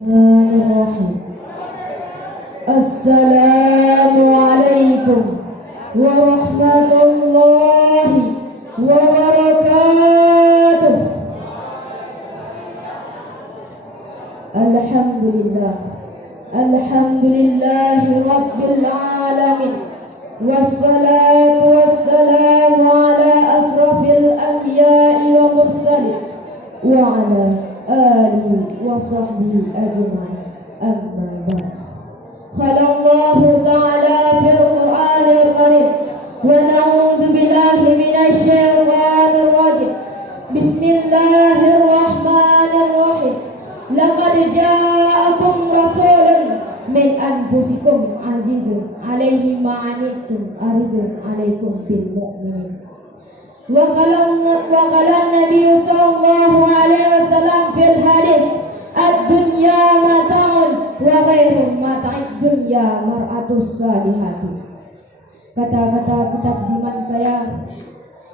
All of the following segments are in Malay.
Assalamualaikum warahmatullahi wabarakatuh. Alhamdulillahi rabbil alamin. Wassalatu wassalamu ala asrafil anbiya'i wa mursalin wa ala alihi wa sahbihi ajma'in. Amma ba'd. Qala Allahu ta'ala fil Qur'anil karim wa na'udzu billahi minasy syaithanir rajim. Bismillahirrahmanirrahim. Laqad ja'akum rasulun min anfusikum azizun 'alaihi ma 'anittum harisun 'alaikum bil mu'minin. Wa qala Nabi sallallahu alaihi wasallam fil hadis, ad-dunya mata'un wa ghairu mata'id dunya mar'atus salihatu. Kata-kata ketakziman saya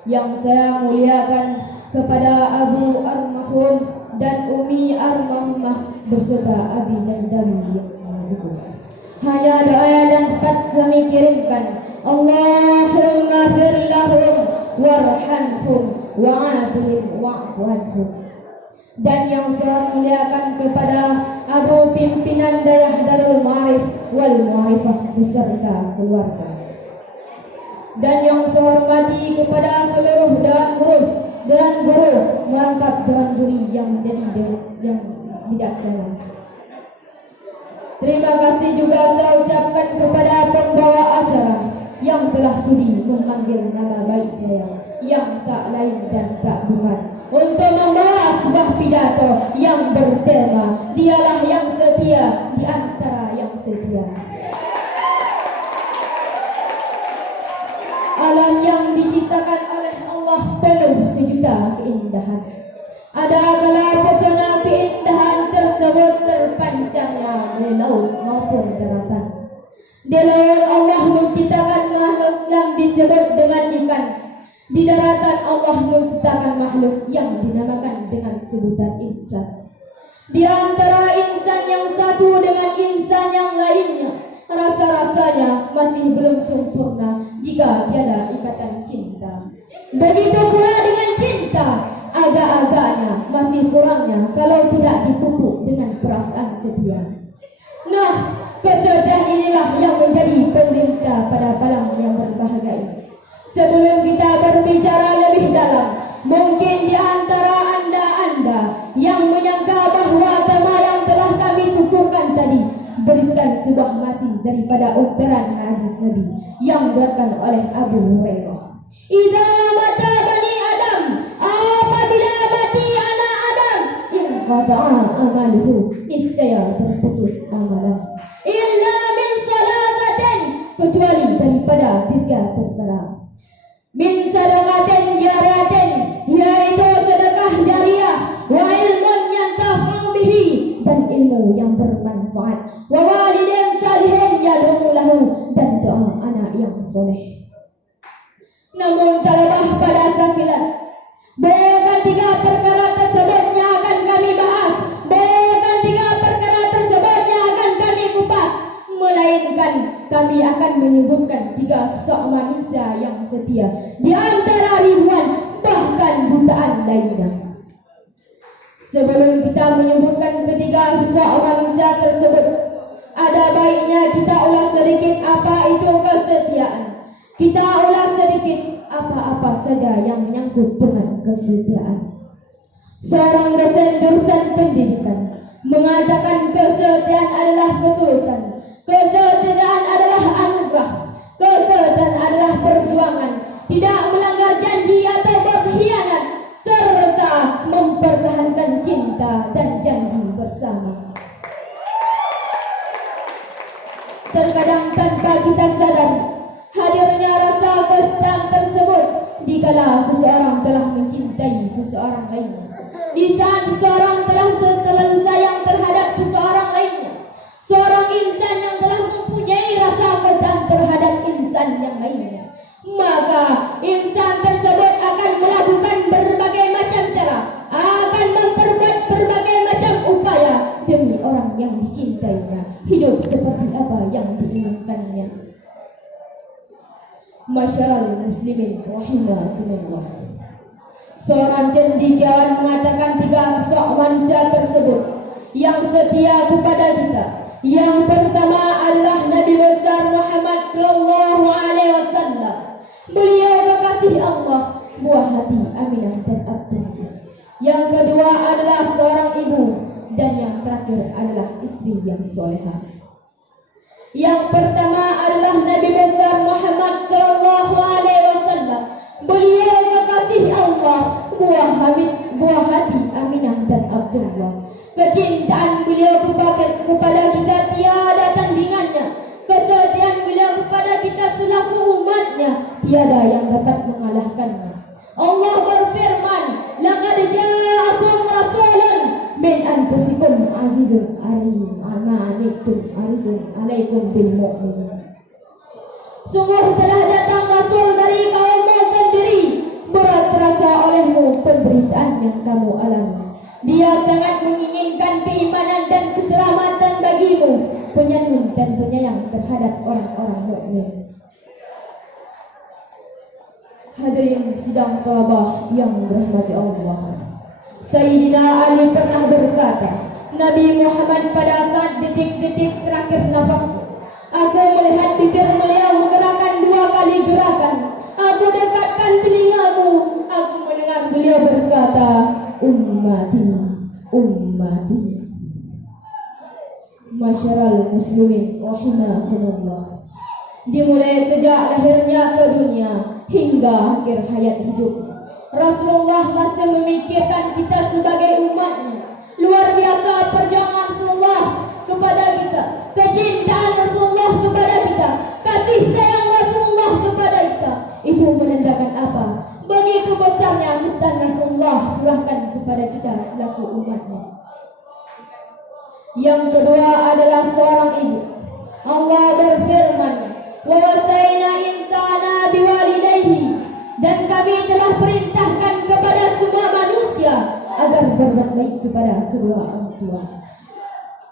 yang saya muliakan kepada Abu Armahum dan Umi Armahumah beserta Abi dan Dami yang mendukung. Hanya doa dan cepat kami kirimkan. Allahumma fir lahum warhamhum wa'afihim wa'fu anhum. Dan yang saya muliakan kepada Abu Pimpinan Dayah Darul Ma'arif wal Ma'arifah beserta keluarga. Dan yang saya hormati kepada seluruh dewan guru merangkap dewan juri yang menjadi yang bijaksana. Terima kasih juga saya ucapkan kepada pembawa acara yang telah sudi memanggil nama baik saya yang tak lain dan tak bukan untuk membawa sebuah pidato yang bertema dialah yang setia di antara yang setia. Alam yang diciptakan oleh Allah penuh sejuta keindahan. Ada kala pesona keindahan tersebut terpancarnya di laut maupun daratan. Di laut Allah menciptakan makhluk yang disebut dengan ikan. Di daratan Allah menciptakan makhluk yang dinamakan dengan sebutan insan. Di antara insan yang satu dengan insan yang lainnya, rasa-rasanya masih belum sempurna jika tiada ikatan cinta. Begitu pula dengan cinta, agak-agaknya masih kurangnya kalau tidak dipupuk dengan perasaan setia. Nah, kesedihan inilah yang menjadi pemerintah pada malam yang berbahagia ini. Sebelum kita berbicara lebih dalam, mungkin di antara anda yang menyangka bahwa tema yang telah kami tuturkan tadi berisikan sebuah mati daripada uktaran hadis Nabi yang diriwayatkan oleh Abu Hurairah. Idza mata bani Adam, apabila mati anak Adam, inqata'a amaluhu, niscaya terputus amalan. Illa min salatatin, kecuali daripada 3 perkara. Min sadaqatin jariyatin, yaitu sedekah jariah, wa ilmun yantafa'u bihi, dan ilmu yang bermanfaat, wa walidin salihin yad'u lahu, dan doa anak yang soleh. Namun talabah pada sakilan, bukan 3 perkara tersebut yang akan kami bahas, bukan 3 perkara tersebut yang akan kami kupas, melainkan kami akan menyebutkan 3 sosok manusia yang setia di antara ribuan bahkan jutaan lainnya. Sebelum kita menyebutkan ketiga sosok manusia tersebut, ada baiknya kita ulas sedikit apa itu kesetiaan. Kita ulas sedikit apa-apa saja yang menyangkut dengan kesetiaan. Seorang dosen jurusan pendidikan mengatakan kesetiaan adalah ketulusan, kesetiaan adalah anugerah, kesetiaan adalah perjuangan, tidak melanggar janji atau berkhianat, serta mempertahankan cinta dan janji bersama. Terkadang tanpa kita sadari, hadirnya rasa kesetiaan tersebut dikala seseorang telah mencintai seseorang lainnya, di saat seseorang telah terlalu sayang terhadap seseorang lainnya, seorang insan yang telah mempunyai rasa kesetiaan terhadap insan yang lainnya, maka insan tersebut akan melakukan berbagai macam cara, akan memperbuat berbagai macam upaya demi orang orang yang dicintainya hidup seperti apa yang diinginkannya. Masyarul muslimin rahimakumullah. Seorang cendekiawan mengatakan 3 sosok manusia tersebut yang setia kepada kita. Yang pertama adalah Nabi besar Muhammad sallallahu alaihi wasallam. Beliau kekasih Allah, buah hati Aminah dan Abdullah. Yang kedua adalah seorang ibu, dan yang terakhir adalah istri yang solehah. Yang pertama adalah Nabi besar Muhammad sallallahu alaihi wasallam. Beliau kekasih Allah, buah hati Aminah dan Abdullah. Kecintaan beliau kepada kita tiada tandingannya. Kesetiaan beliau kepada kita selaku umatnya tiada yang dapat mengalahkannya. Allah berfirman, "Laqad ja'akum rasulun min anfusikum azizun 'alaikum bil mu'minin." Sungguh telah datang rasul dari kaummu sendiri, berat terasa olehmu penderitaan yang kamu alami. Dia sangat menginginkan keimanan dan keselamatan bagimu, penyayang dan penyayang terhadap orang-orang mukmin. Hadirin sidang thalabah yang dirahmati Allah. Sayyidina Ali pernah berkata, Nabi Muhammad pada saat detik-detik terakhir nafasnya, aku melihat bibir beliau menggerakkan 2 kali gerakan. Aku dekatkan telingamu, aku mendengar beliau berkata, ummati, ummati. Masyarul muslimin rahimakumullah. Dimulai sejak lahirnya ke dunia hingga akhir hayat hidup, Rasulullah masih memikirkan kita sebagai umatnya. Luar biasa perjuangan Rasulullah kepada kita, kecintaan Rasulullah kepada kita, kasih sayang Rasulullah kepada kita. Itu menandakan apa? Begitu besarnya pesan Rasulullah curahkan kepada kita selaku umatnya. Yang kedua adalah seorang ibu. Allah berfirman, "Wa wasaina insana biwalidayhi," dan kami telah perintahkan kepada semua manusia agar berbuat baik kepada kedua orang tua.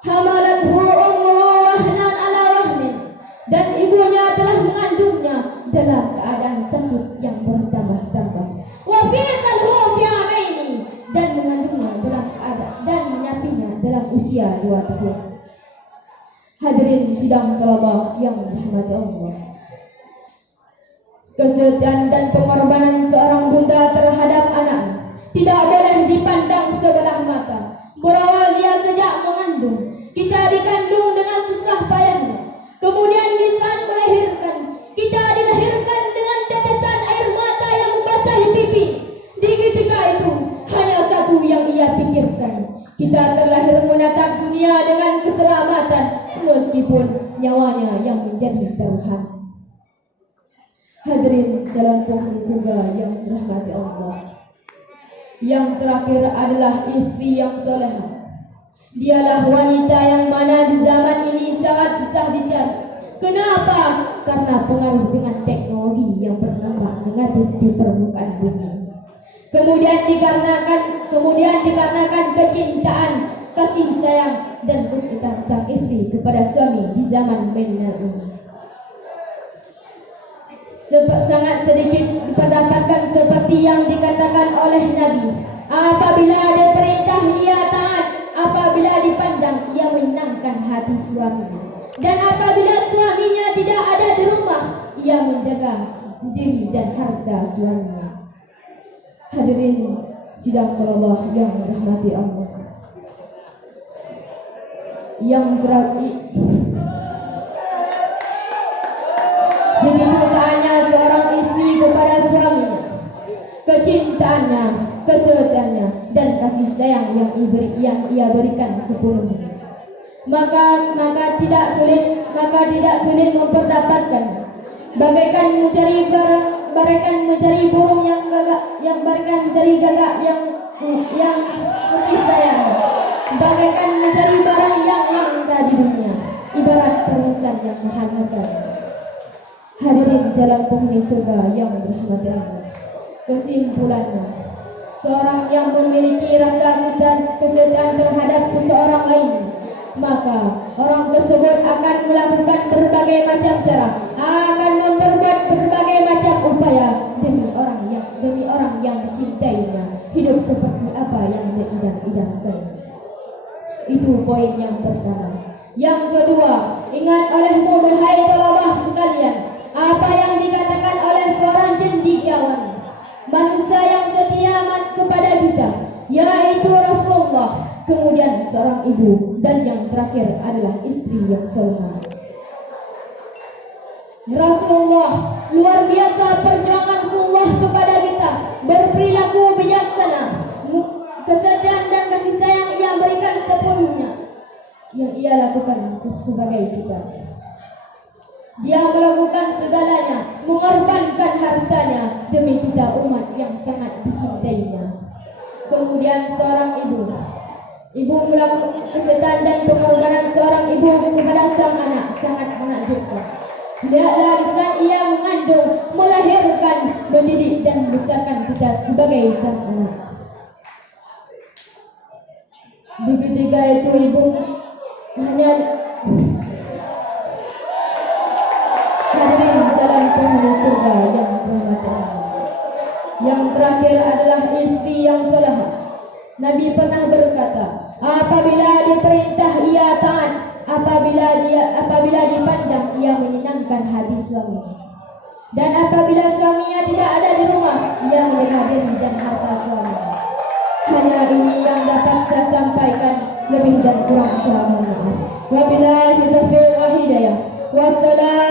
Hamalathu ummuhu wahnan ala wahnin, dan ibunya telah mengandungnya dalam keadaan sakit yang bertambah-tambah. Wa fiqalhu fi amaini, dan mengandungnya dalam keadaan dan menyapinya dalam usia 2 tahun. Hadirin sidang thalabah yang dirahmati Allah. Kesetiaan dan pengorbanan seorang bunda terhadap anak tidak boleh dipandang sebelah mata. Berawal dia sejak mengandung, kita dikandung dengan susah payahnya. Kemudian di saat melahirkan, kita dilahirkan dengan tetesan air mata yang membasahi pipi. Di ketika itu hanya satu yang ia pikirkan, kita terlahir menatap dunia dengan keselamatan, meskipun nyawanya yang menjadi taruhan. Hadirin jalan penghuni surga yang dirahmati Allah. Yang terakhir adalah istri yang solehah. Dialah wanita yang mana di zaman ini sangat susah dicari. Kenapa? Karena pengaruh dengan teknologi yang berdampak negatif di permukaan bumi. Kemudian dikarenakan kecintaan, kasih sayang dan kesetiaan sang istri kepada suami di zaman milenial ini, sangat sedikit didapatkan seperti yang dikatakan oleh Nabi. Apabila ada perintah ia taat, apabila dipandang ia menyenangkan hati suaminya, dan apabila suaminya tidak ada di rumah ia menjaga diri dan harta suaminya. Hadirin sidang thalabah yang dirahmati Allah. Yang terakhir, kecintaannya seorang istri kepada suaminya, kecintaannya, kesetiaannya, dan kasih sayang yang ia berikan sepenuhnya, maka tidak sulit memperdapatkan. Bagaikan mencari burung yang gagak, yang putih sayang, bagaikan mencari barang yang langka di dunia, ibarat perhiasan yang mahal harganya. Hadirin jalan penghuni surga yang dirahmati Allah. Kesimpulannya, seorang yang memiliki rasa kesetiaan terhadap seseorang lain maka orang tersebut akan melakukan berbagai macam cara, akan memperbuat berbagai macam upaya demi orang yang dicintainya hidup seperti apa yang dia idam-idamkan. Itu poin yang pertama. Yang kedua, ingat olehmu wahai talabah sekalian, apa yang dikatakan oleh seorang cendekiawan, manusia yang setia kepada kita, yaitu Rasulullah, kemudian seorang ibu, dan yang terakhir adalah istri yang salehah. Rasulullah luar biasa perjuangan Rasulullah kepada kita, berperilaku bijaksana, kesetiaan dan kasih sayang ia berikan sepenuhnya yang ia lakukan sebagai kita. Dia melakukan segalanya, mengorbankan hartanya demi kita umat yang sangat dicintainya. Kemudian seorang ibu melakukan kesetiaan dan pengorbanan seorang ibu kepada sang anak sangat menakjubkan. Lihatlah di saat ia mengandung, melahirkan, mendidik dan membesarkan kita sebagai sang anak. Di ketika itu ibu hanya hadirin jalan penghuni surga yang dirahmati Allah. Yang terakhir adalah istri yang salehah. Nabi pernah berkata, apabila diperintah ia taat, apabila dipandang ia menyenangkan hati suaminya, dan apabila suaminya tidak ada di rumah ia menjaga diri dan harta suaminya. Hanya ini yang dapat saya sampaikan, lebih dan kurang saya mohon maaf. Wabillahi taufiq wal hidayah. Wassalam.